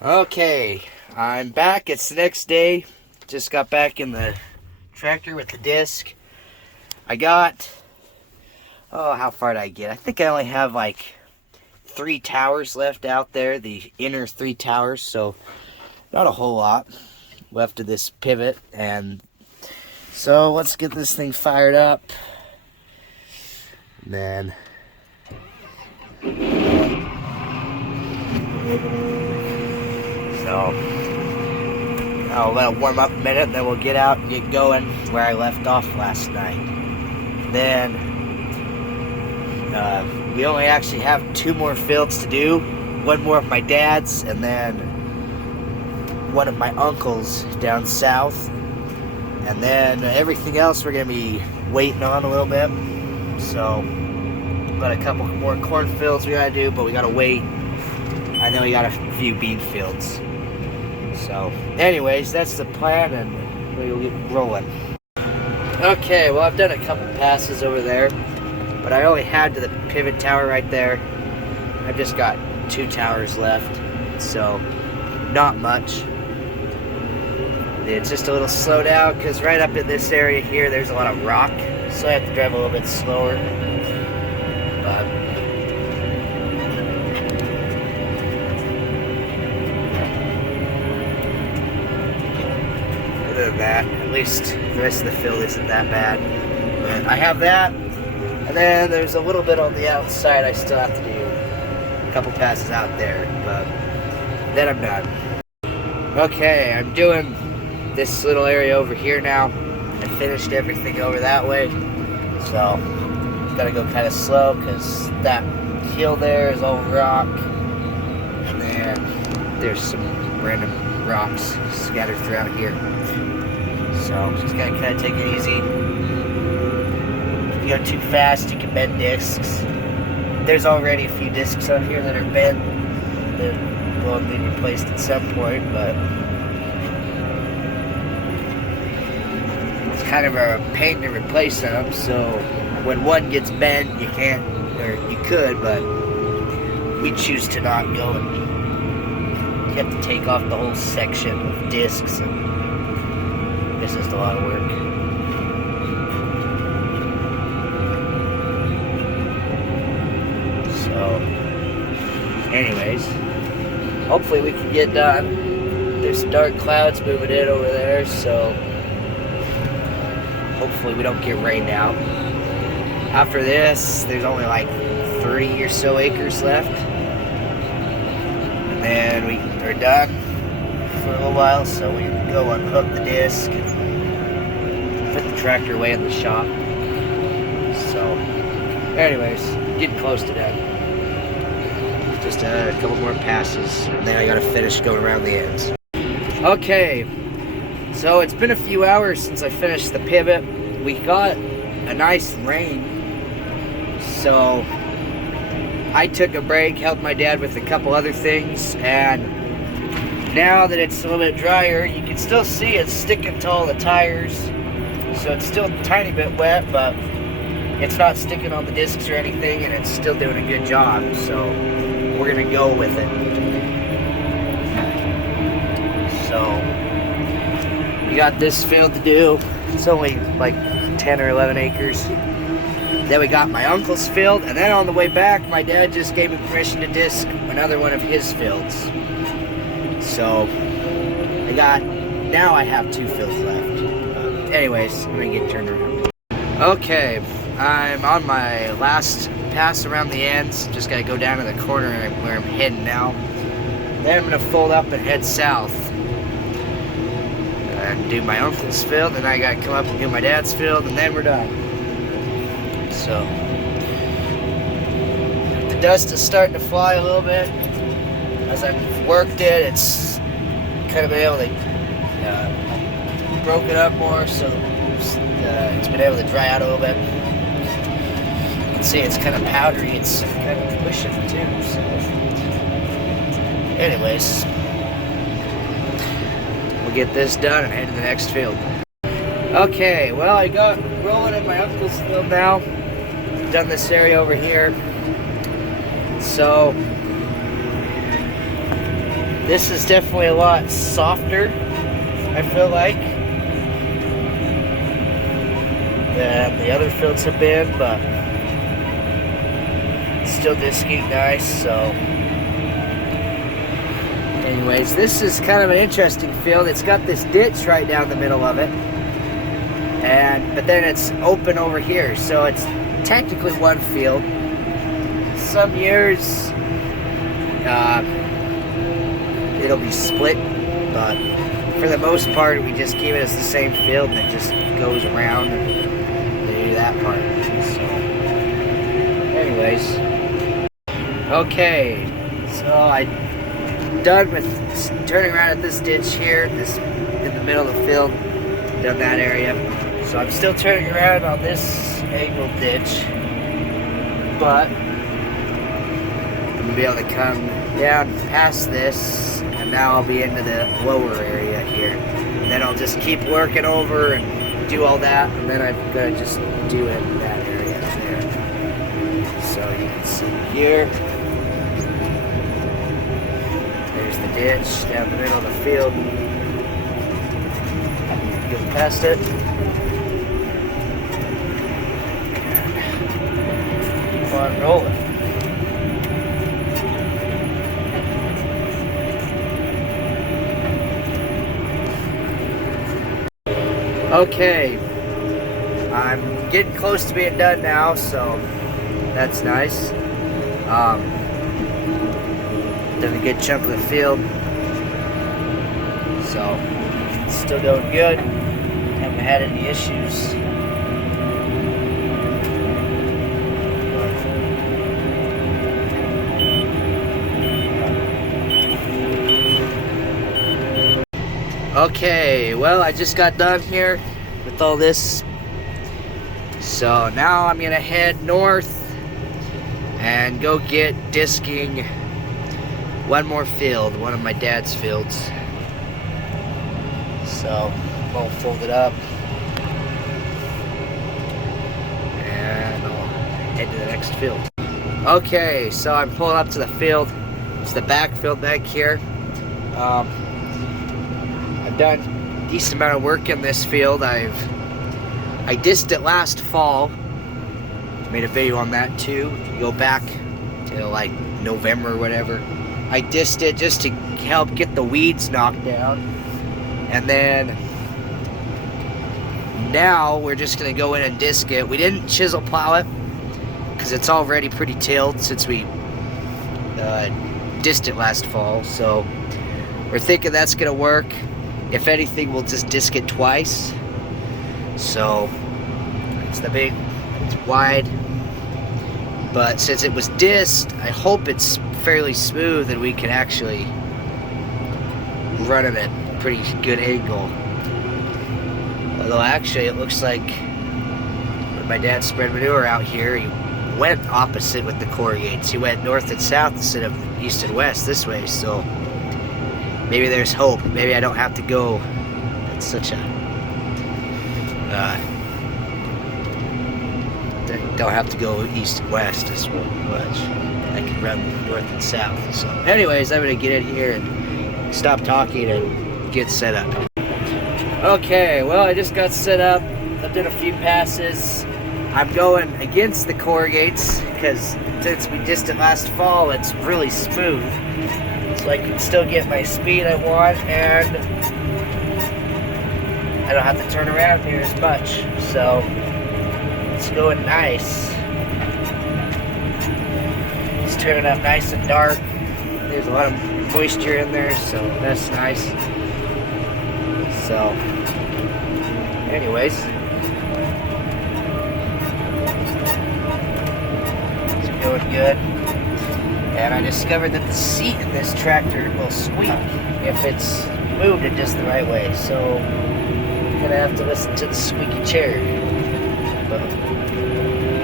Okay, I'm back. It's the next day. Just got back in the tractor with the disc. I got, how far did I get? I think I only have like 3 towers left out there, the inner 3 towers, so not a whole lot left of this pivot. And so let's get this thing fired up. And then I'll let it warm up a minute, then we'll get out and get going where I left off last night. Then we only actually have 2 more fields to do. One more of my dad's, and then one of my uncle's down south. And then everything else we're going to be waiting on a little bit. So, got a couple more cornfields we got to do, but we got to wait. And then we got a few bean fields. So, anyways, that's the plan, and we'll get rolling. Okay, well, I've done a couple passes over there, but I only had to the pivot tower right there. I've just got 2 towers left, so not much. It's just a little slowed out because right up in this area here, there's a lot of rock, so I have to drive a little bit slower. But that, at least the rest of the field isn't that bad. But I have that, and then there's a little bit on the outside I still have to do. A couple passes out there, but then I'm done. Okay, I'm doing this little area over here now. I finished everything over that way, so gotta go kind of slow because that hill there is all rock, and then there's some random rocks scattered throughout here. So just gotta kind of take it easy. If you go too fast, you can bend discs. There's already a few discs on here that are bent that will be replaced at some point, but it's kind of a pain to replace them. So when one gets bent, you can't, or you could, but we choose to not go, and you have to take off the whole section of discs. And it's just a lot of work. So, anyways, hopefully we can get done. There's some dark clouds moving in over there, so hopefully we don't get rained out. After this, there's only like 3 or so acres left. And then we are done for a little while, so we can go unhook the disc and put the tractor away in the shop. So, anyways, getting close to done. Just a couple more passes, and then I gotta finish going around the ends. Okay, so it's been a few hours since I finished the pivot. We got a nice rain, so I took a break, helped my dad with a couple other things, and now that it's a little bit drier, you can still see it's sticking to all the tires. So it's still a tiny bit wet, but it's not sticking on the discs or anything, and it's still doing a good job. So we're gonna go with it. So we got this field to do. It's only like 10 or 11 acres. Then we got my uncle's field, and then on the way back, my dad just gave me permission to disc another one of his fields. So now I have 2 fields left. Anyways, I'm gonna get turned around. Okay, I'm on my last pass around the ends. Just gotta go down to the corner where I'm heading now. Then I'm gonna fold up and head south and do my uncle's field. And I gotta come up and do my dad's field, and then we're done. So the dust is starting to fly a little bit. As I've worked it, it's kind of been able to broke it up more, so it's been able to dry out a little bit. You can see it's kind of powdery. It's kind of pushing too. So, anyways, we'll get this done and head to the next field. Okay, well, I got rolling in my uncle's field now. Done this area over here. So This is definitely a lot softer, I feel like, than the other fields have been, but still disking nice. So anyways, this is kind of an interesting field. It's got this ditch right down the middle of it, but then it's open over here, so it's technically one field. Some years it'll be split, but for the most part we just keep it as the same field, and it just goes around and they do that part. So anyways, okay, so I'm done with turning around at this ditch here, this in the middle of the field, done that area. So I'm still turning around on this angled ditch, but I'm gonna be able to come down past this, and now I'll be into the lower area here. And then I'll just keep working over and do all that, and then I'm gonna just do it in that area there. So you can see here, there's the ditch down the middle of the field. Go past it. Come on, roll it. Okay, I'm getting close to being done now, so that's nice. Done a good chunk of the field, so it's still going good. Haven't had any issues. Okay, well, I just got done here with all this, so now I'm gonna head north and go get disking one more field, one of my dad's fields. So I'll fold it up and I'll head to the next field. Okay, so I'm pulling up to the field. It's the back field back here. I've done a decent amount of work in this field. I dissed it last fall. Made a video on that too. You go back to like November or whatever. I dissed it just to help get the weeds knocked down. And then now we're just gonna go in and disc it. We didn't chisel plow it because it's already pretty tilled since we dissed it last fall. So we're thinking that's gonna work. If anything, we'll just disc it twice. So it's it's wide. But since it was disced, I hope it's fairly smooth and we can actually run it at a pretty good angle. Although actually it looks like when my dad spread manure out here, he went opposite with the corrugates. He went north and south instead of east and west this way, so maybe there's hope. Maybe I don't have to go. It's such a don't have to go east and west as much. I can run north and south. So anyways, I'm gonna get in here and stop talking and get set up. Okay, well, I just got set up. I've done a few passes. I'm going against the corrugates because since we dissed it last fall, it's really smooth. So I can still get my speed I want, and I don't have to turn around here as much. So it's going nice. It's turning up nice and dark. There's a lot of moisture in there, so that's nice. So anyways, it's going good. And I discovered that the seat in this tractor will squeak if it's moved in just the right way. So I'm gonna have to listen to the squeaky chair. But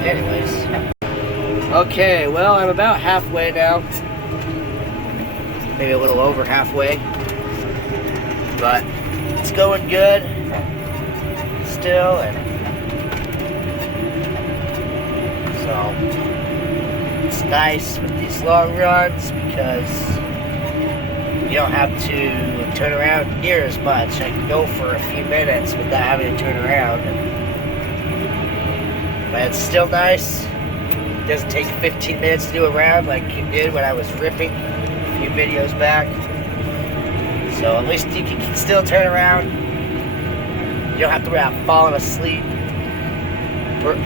anyways, okay, well, I'm about halfway now. Maybe a little over halfway. But it's going good still, and so it's nice with these long runs because you don't have to turn around near as much. I can go for a few minutes without having to turn around. But it's still nice. It doesn't take 15 minutes to do a round like you did when I was ripping a few videos back. So at least you can still turn around. You don't have to worry about falling asleep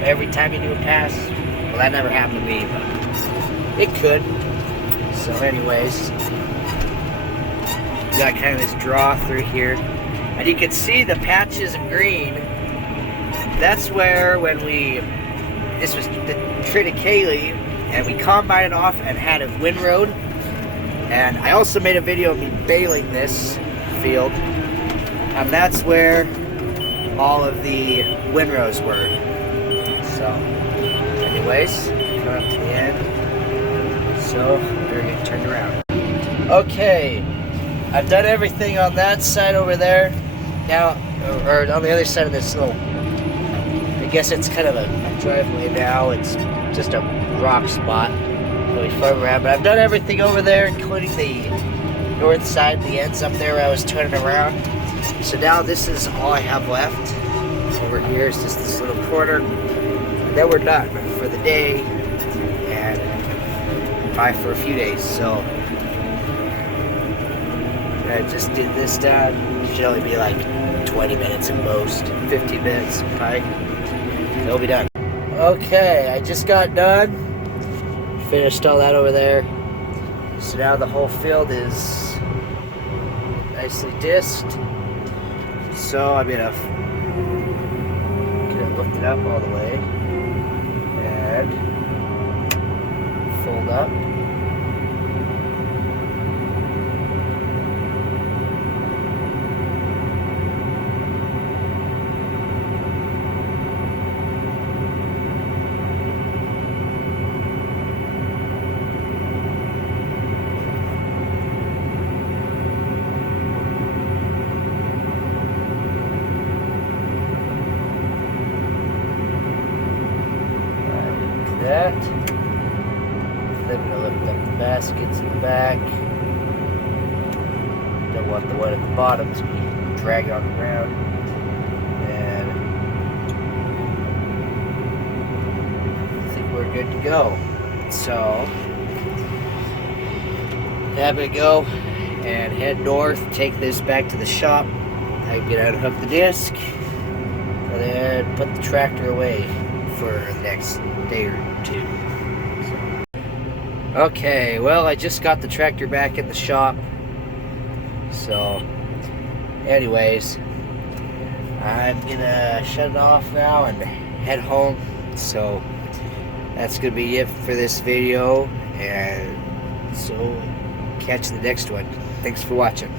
every time you do a pass. Well, that never happened to me, but it could. So anyways, you got kind of this draw through here. And you can see the patches of green. That's where this was the triticale, and we combined it off and had a windrow. And I also made a video of me baling this field. And that's where all of the windrows were. So, anyways, coming up to the end. So, we're getting turned around. Okay, I've done everything on that side over there. Now, or on the other side of this little, I guess it's kind of a driveway now. It's just a rock spot. Really far around, but I've done everything over there, including the north side, the ends up there where I was turning around. So now this is all I have left. Over here is just this little corner. And then we're done for the day, and probably for a few days. So I just did this done. It should only be like 20 minutes at most, 15 minutes probably. It'll be done. Okay, I just got done. Finished all that over there. So now the whole field is nicely disked. So I'm gonna lift it up all the way and fold up. That. Then I'm going to lift up the baskets in the back. Don't want the one at the bottom to be dragging on the ground. And I think we're good to go. So, I'm going to go and head north, take this back to the shop. I can unhook the disc and then put the tractor away for the next day or two. So. Okay, well, I just got the tractor back in the shop. So, anyways, I'm gonna shut it off now and head home. So, that's gonna be it for this video. And so, catch the next one. Thanks for watching.